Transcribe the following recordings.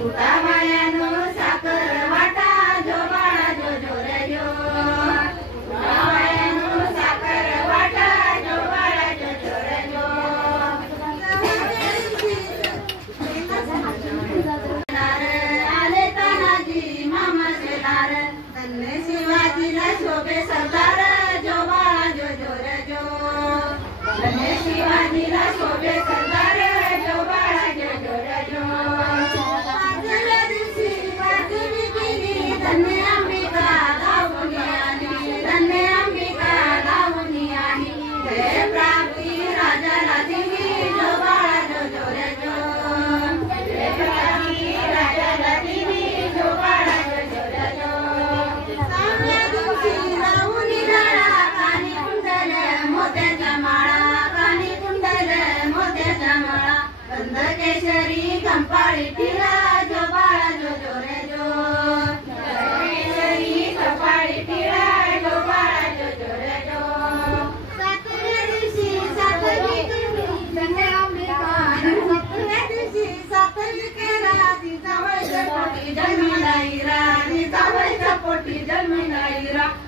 उठावायानो साखर वाटा जो बाळा जो जो रे जो उठावायानो साखर वाटा जो बाळा जो जो रे जो आले तानाजी मामा शेलार धन्य शिवाजीला शोभे सरदार जो बाळा जो जो रे जो धन्य शिवाजीला शोभे सरदार जो बाळा जो जो रे जो धन्य अंबिका धावून आली धन्य अंबिका धावून आली जय प्राप्ती राजा राधिनी जो बाळा जो जो रे जो जय प्राप्ती राजा राधिनी जो बाळा जो जो रे जो साम्या दिवशी राहून राळा कानी कुंडल मोत्याच्या माळा कानी कुंडल मोत्याच्या माळा बंद केशरी कंपाळी टिळा जो बाळा जो जो रे जो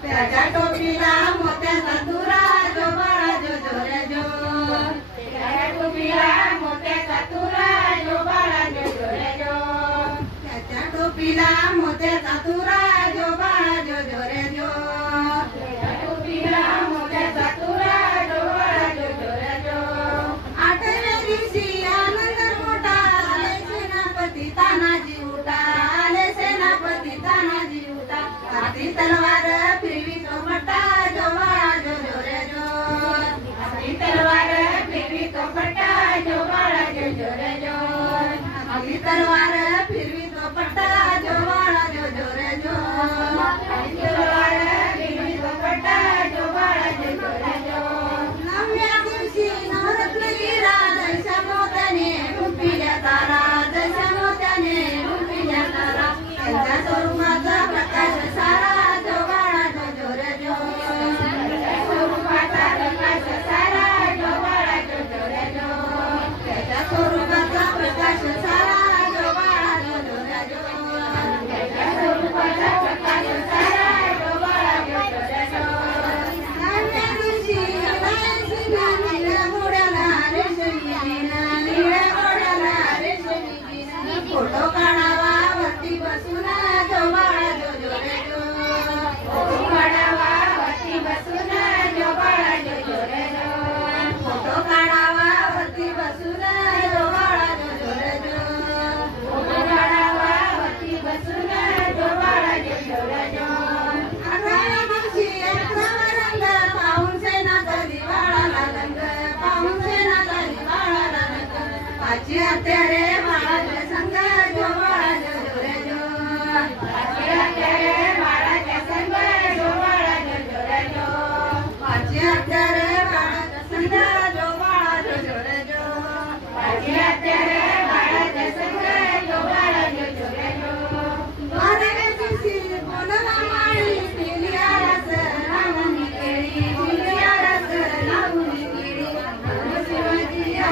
त्याच्या टोपीला मोत्याचा तुरा जो बाळा जो जो रे जो त्याच्या टोपीला मोत्याचा तुरा जो बाळा जो जो रे जो त्याच्या टोपीला मोत्याचा तुरा जो बाळा जो जो रे जो त्याच्या टोपीला मोत्याचा तुरा जो बाळा जो जो रे जो आठव्या दिवशी आनंद मोठा आले सेनापती तानाजी उठा आले सेनापती तानाजी उठा हाती तलवार फिरवी तो फटा जो बाळा जो जो रे जो हाती तलवार फिरवी तो फटा जो बाळा जो जो रे जो हाती तलवार फिरवी तो फटा जो बाळा जो जो रे जो हाती तलवार फिरवी तो फटा जो बाळा जो जो रे जो नवव्या दिवशी नवरत्न गिरा जैसा मोत्याने गुंफिल्या तारा जैसा मोत्याने गुंफिल्या तारा त्यांच्या स्वरूपाचा प्रकाश सारा जो बाळा जो जो रे जो त्याच्या स्वरूपाचा प्रकाश सारा जो बाळा जो जो रे जो त्याच्या स्वरूपाचा प्रकाश सारा जो बाळा जो जो रे जो त्याच्या स्वरूपाचा प्रकाश सारा जो बाळा जो जो रे जो नवव्या दिवशी निळ्या घोड्याला रेशमी निळ्या घोड्याला रेशमी फोटो काढावा वरती बसून जो बाळा जो जो रे जो फोटो काढावा वरती बसून जो बाळा जो जो रे जो फोटो काढावा वरती बसून जो बाळा जो जो रे जो फोटो काढावा वरती बसून जो बाळा जो जो रे जो अठराव्या दिवशी 11वा रंग पाहून सेना झाली बाळाला रंग पाहून सेना झाली बाळाला रंग पाची हत्यारे बाळाच्या संग जो बाळा जो जो रे जो पाची हत्यारे बाळाच्या संग जो बाळा जो जो रे जो पाची हत्यारे बाळाच्या संग जो बाळा जो जो रे जो पाची हत्यारे बाळाच्या संग जो बाळा जो जो रे जो 12व्या दिवशी बोलवा माळी पिलिया रस लावणी केळी पिलिया रस लावणी केळी शिवाजी